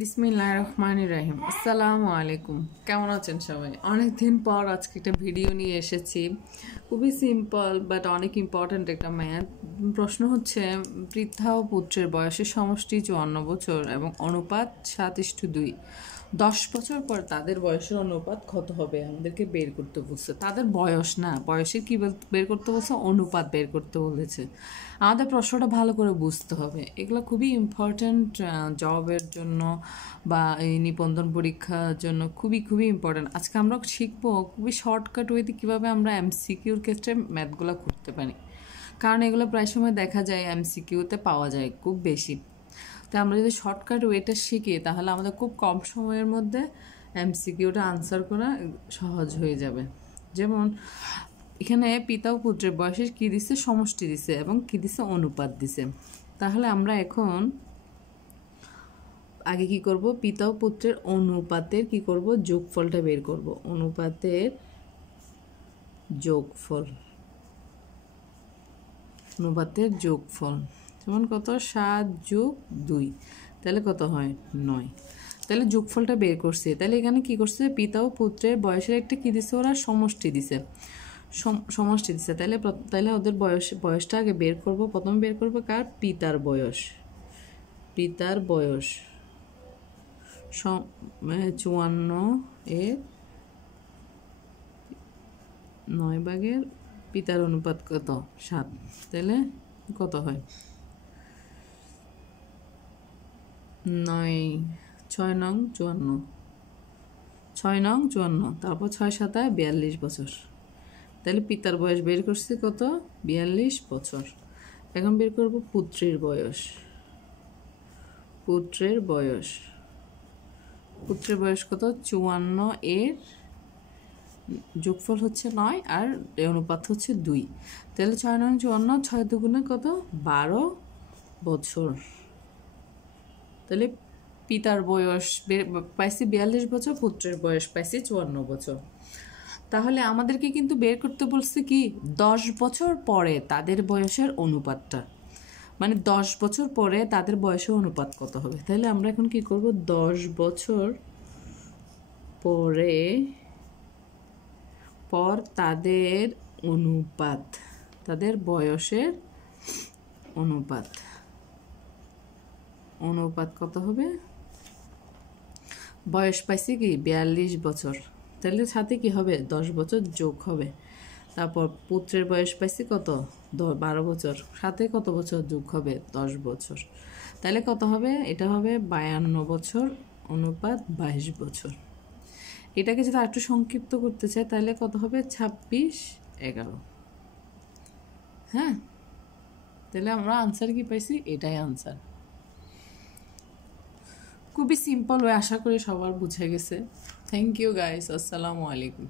বিসমিল্লাহির রহমানির রহিম। আসসালামু আলাইকুম। কেমন আছেন সবাই? অনেকদিন পর আজকে একটা ভিডিও নিয়ে এসেছি। খুবই সিম্পল বাট অনেক ইম্পর্ট্যান্ট একটা ম্যাথ। প্রশ্ন হচ্ছে, বৃদ্ধা ও পুত্রের বয়সের সমষ্টি 54 বছর এবং অনুপাত 7:2। 10 বছর পর তাদের বয়সের অনুপাত কত হবে আমাদেরকে বের করতে বলছে। তাদের বয়স না, বয়সের কি বের করতে বলছে, অনুপাত বের করতে বলেছে। আমাদের প্রশ্নটা ভালো করে বুঝতে হবে। এগুলো খুবই ইম্পর্ট্যান্ট জবের জন্য বা এই নিবন্ধন পরীক্ষার জন্য খুবই খুবই ইম্পর্ট্যান্ট। আজকে আমরা শিখবো খুবই শর্টকাট ওয়েতে কীভাবে আমরা এমসিকিউর ক্ষেত্রে ম্যাথগুলো করতে পারি, কারণ এগুলো প্রায় সময় দেখা যায় এমসিকিউতে পাওয়া যায় খুব বেশি। তো আমরা যদি শর্টকাট ওয়েটা শিখি তাহলে আমাদের খুব কম সময়ের মধ্যে এমসিকিউটা আনসার করা সহজ হয়ে যাবে। যেমন এখানে পিতা ও পুত্রের বয়সের কী দিছে, সমষ্টি দিছে এবং কী দিছে, অনুপাত দিছে। তাহলে আমরা এখন আগে কি করব, পিতা ও পুত্রের অনুপাতের কি করব, যোগফলটা বের করব। অনুপাতের যোগফল, অনুপাতের যোগফল যেমন কত, 7+2, তাহলে কত হয়, 9। তাহলে যোগফলটা বের করছে। তাহলে এখানে কি করছে, পিতা ও পুত্রের বয়সের একটা কি দিছে, ওরা সমষ্টি দিছে, সমষ্টি দিছে। তাহলে ওদের বয়সটা আগে বের করব। প্রথমে বের করব কার, পিতার বয়স। পিতার বয়স 54 9 পিতার অনুপাত কত, 7। তাহলে কত হয়, 6 নং 54, 6 নং 54, তারপর 6 7 42 বছর। তাহলে পিতার বয়স বের করছি কত, 42 বছর। এখন বের করব পুত্রের বয়স। পুত্রের বয়স কত, 54 যোগফল হচ্ছে 9 আর অনুপাত হচ্ছে 2। তাহলে 6 9 54, 6 দুগুণে কত, 12 বছর। তাহলে পিতার বয়স পাইছি 42 বছর, পুত্রের বয়স পাইছি 54 বছর। তাহলে আমাদেরকে কিন্তু বের করতে বলছে কি, 10 বছর পরে তাদের বয়সের অনুপাতটা, মানে 10 বছর পরে তাদের বয়সের অনুপাত কত হবে। তাহলে আমরা এখন কি করব, 10 বছর পর তাদের অনুপাত, তাদের বয়সের অনুপাত কত হবে। বয়স পাইছি কি 42 বছর, তাহলে সাথে কি হবে, 10 বছর যোগ হবে। তারপর পুত্রের বয়স পাইছি কত, 12 বছর, সাথে কত বছর যোগ হবে, 10 বছর। তাহলে কত হবে, এটা হবে 52 বছর অনুপাত 22 বছর। এটাকে যদি একটু সংক্ষিপ্ত করতে চাই তাহলে কত হবে, 26-11। হ্যাঁ, তাহলে আমরা আনসার কি পাইছি, এটাই আনসার। খুবই সিম্পল হয়ে, আশা করি সবার বুঝে গেছে। থ্যাংক ইউ গাইস, আসসালামু আলাইকুম।